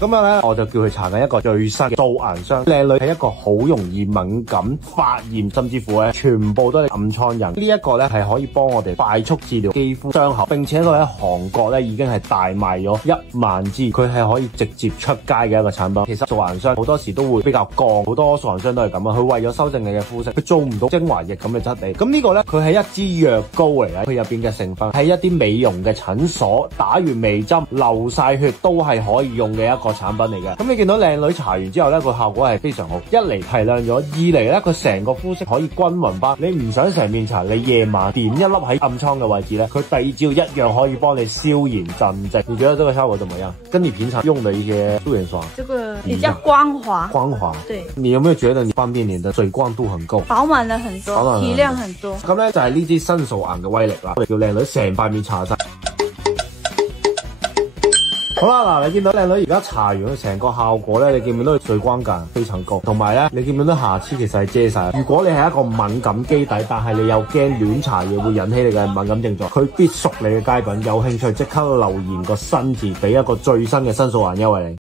咁樣咧，我就叫佢搽緊一個最新嘅素顏霜。靚女係一個好容易敏感、發炎，甚至乎咧全部都係暗瘡人。呢一個咧係可以幫我哋快速治療肌膚傷口，並且佢喺韓國咧已經係大賣咗1萬支，佢係可以直接出街嘅一個產品。其實素顏霜好多時都會比較乾，好多素顏霜都係咁啊。佢為咗修正你嘅膚色，佢做唔到精華液咁嘅質地。咁呢個咧，佢係一支藥膏嚟嘅，佢入邊嘅成分係一啲美容嘅診所打完微針流晒血都係可以用嘅一個產品嚟嘅。咁你見到靚女搽完之後咧，個效果係非常好。一嚟提亮咗，二嚟咧佢成個膚色可以均勻翻。你唔想成面搽，你夜晚點一粒喺暗瘡嘅位置咧，佢第二朝一樣可以幫你消炎鎮靜。你覺得這個效果怎麼樣？跟你平常用的一些素顏霜，這個比較光滑。光滑。對。你有沒有覺得你方面你的水光度很夠？飽滿了很多，提亮很多。咁咧就係呢支新素顏嘅威力啦。我哋叫靚女成塊面搽晒。好啦，嗱，你見到靚女而家搽完佢成個效果咧，你見唔見到佢水光感非常高，同埋咧，你見唔見到瑕疵其實係遮晒。如果你係一個敏感肌底，但係你又驚亂搽嘢會引起你嘅敏感症狀，佢必屬你嘅佳品。有興趣即刻留言個新字，俾一個最新嘅新素顏優惠你。